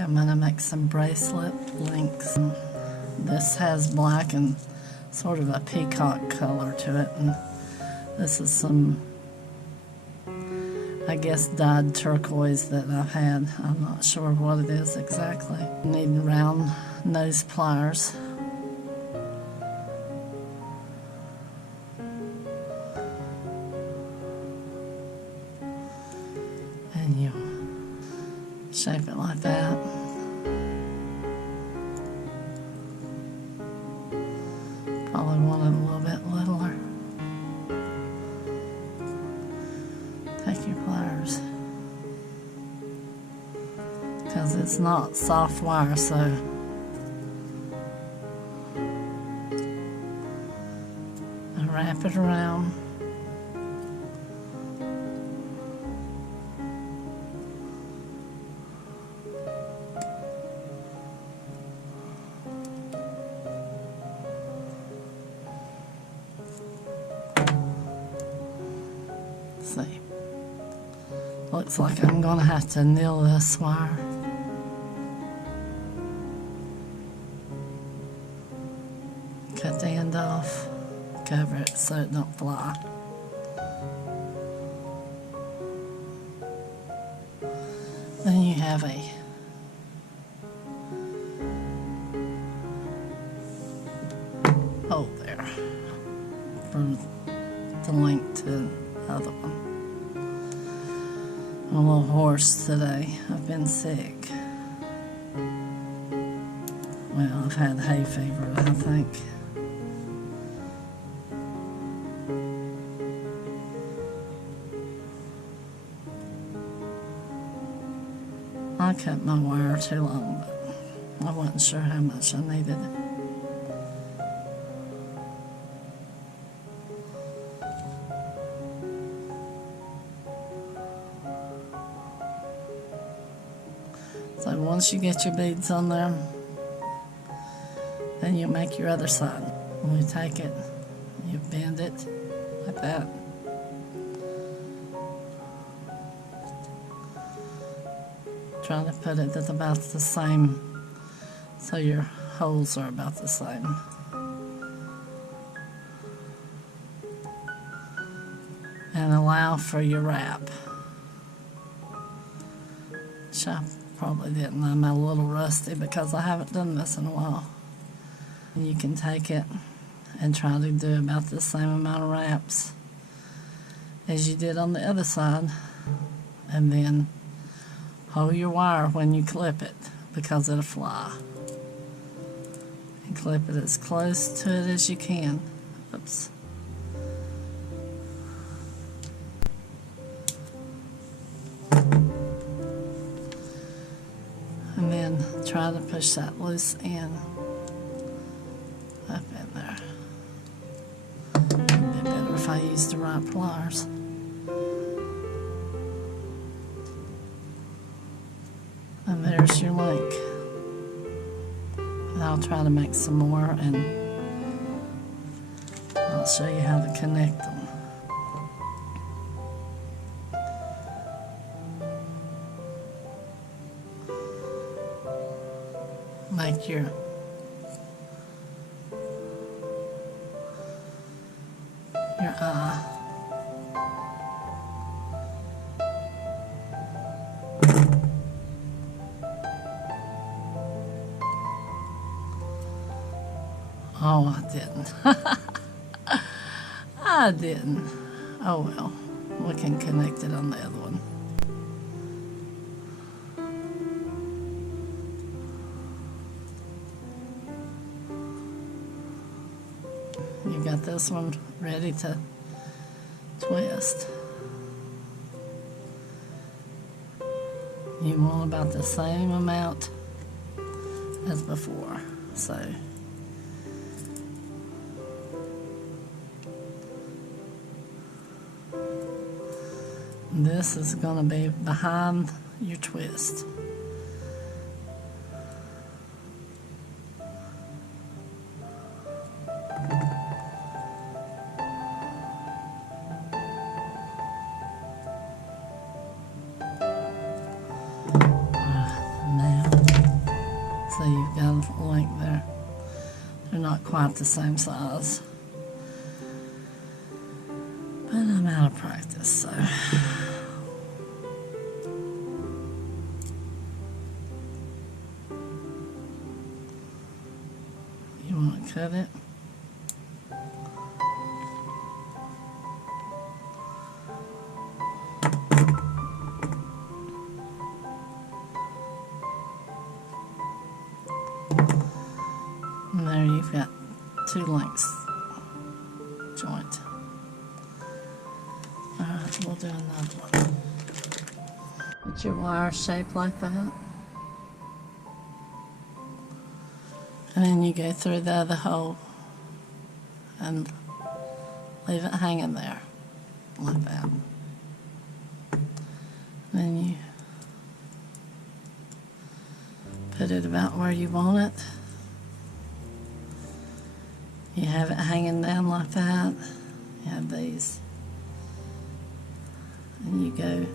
I'm going to make some bracelet links. This has black and sort of a peacock color to it, and this is some, I guess, dyed turquoise that I've had. I'm not sure what it is exactly. Need round nose pliers. And you shape it like that. Probably want it a little bit littler. Take your pliers. Because it's not soft wire, so and wrap it around. See, looks like I'm gonna have to nail this wire. Cut the end off, cover it so it don't fly. Then you have a hole there for the link to the other one. I'm a little hoarse today. I've been sick. Well, I've had hay fever, I think. I cut my wire too long, but I wasn't sure how much I needed. So once you get your beads on there, then you make your other side. When you take it, you bend it like that. Try to put it at about the same, so your holes are about the same. And allow for your wrap. Which I probably didn't. I'm a little rusty because I haven't done this in a while. And you can take it and try to do about the same amount of wraps as you did on the other side. And then hold your wire when you clip it because it'll fly. And clip it as close to it as you can. Oops. And then try to push that loose end up in there. It'd be better if I used the right pliers. And there's your link. And I'll try to make some more, and I'll show you how to connect them. Make your eye. Oh, I didn't. I didn't. Oh well, we can connect it on the other one. You got this one ready to twist. You want about the same amount as before, so this is going to be behind your twist. Now not quite the same size. But I'm out of practice, so. You want to cut it? And there you've got 2 lengths joint. Alright, we'll do another one. Put your wire shaped like that. And then you go through the other hole and leave it hanging there like that. Then you put it about where you want it. You have it hanging down like that. You have these. And you go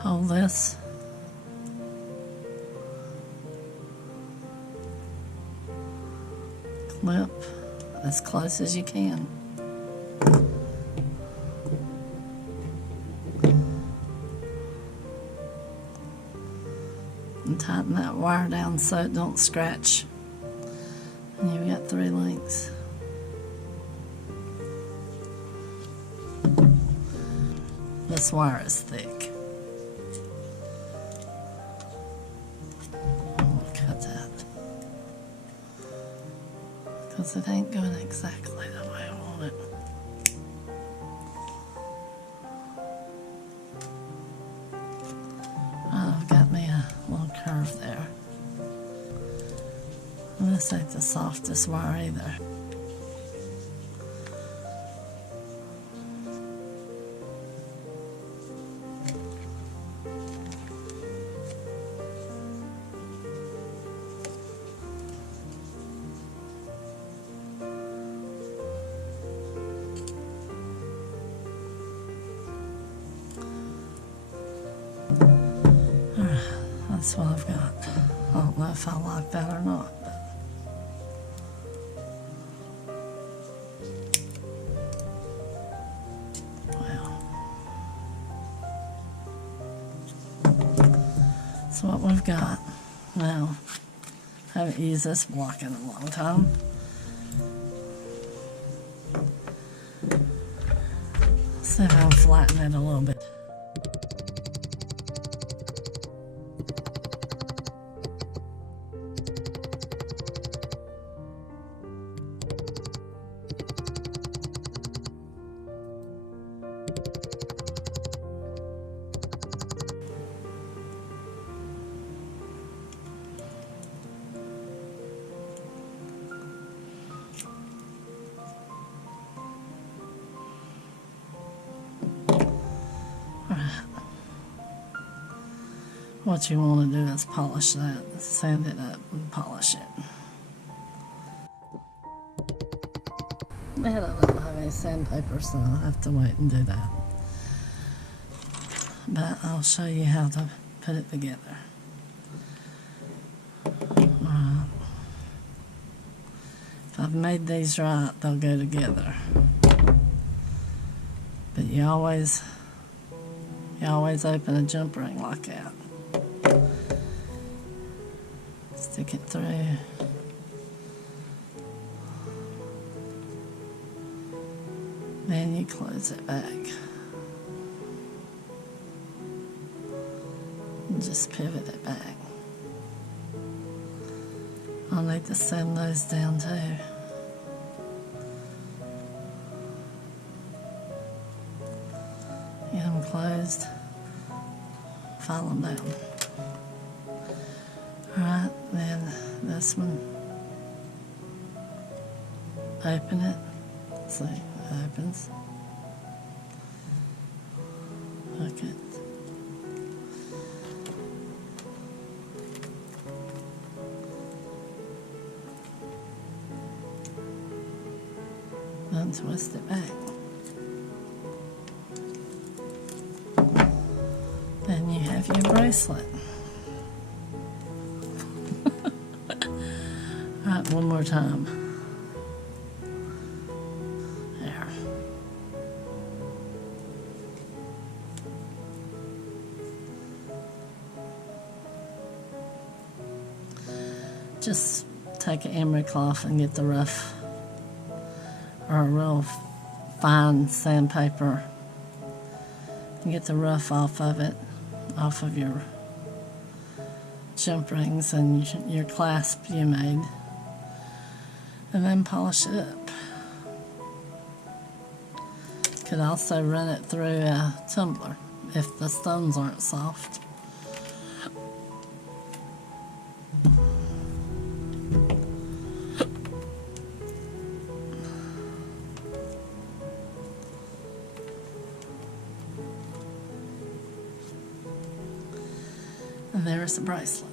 hold this. Clip as close as you can. And tighten that wire down so it don't scratch. And you've got 3 lengths. This wire is thick. I'm gonna cut that. Because it ain't going exactly the way I want it. I've got me a little curve there. And this ain't the softest wire either. That's what I've got. I don't know if I like that or not. Well, that's what we've got. Now, I haven't used this block in a long time. Let's see if I can flatten it a little bit. What you want to do is polish that, sand it up and polish it. But I don't have any sandpaper, so I'll have to wait and do that. But I'll show you how to put it together. If I've made these right, they'll go together. But you always open a jump ring like that. Stick it through. Then you close it back. And just pivot it back. I'll need to sand those down too. Get them closed. File them down. Alright, then this one. Open it. See, it opens. Hook it. and twist it back. Then you have your bracelet. Alright, one more time. There. Just take an emery cloth and get the rough or a real fine sandpaper and get the rough off of it, off of your jump rings and your clasp you made, and then polish it up. Could also run it through a tumbler if the stones aren't soft. And there's the bracelet.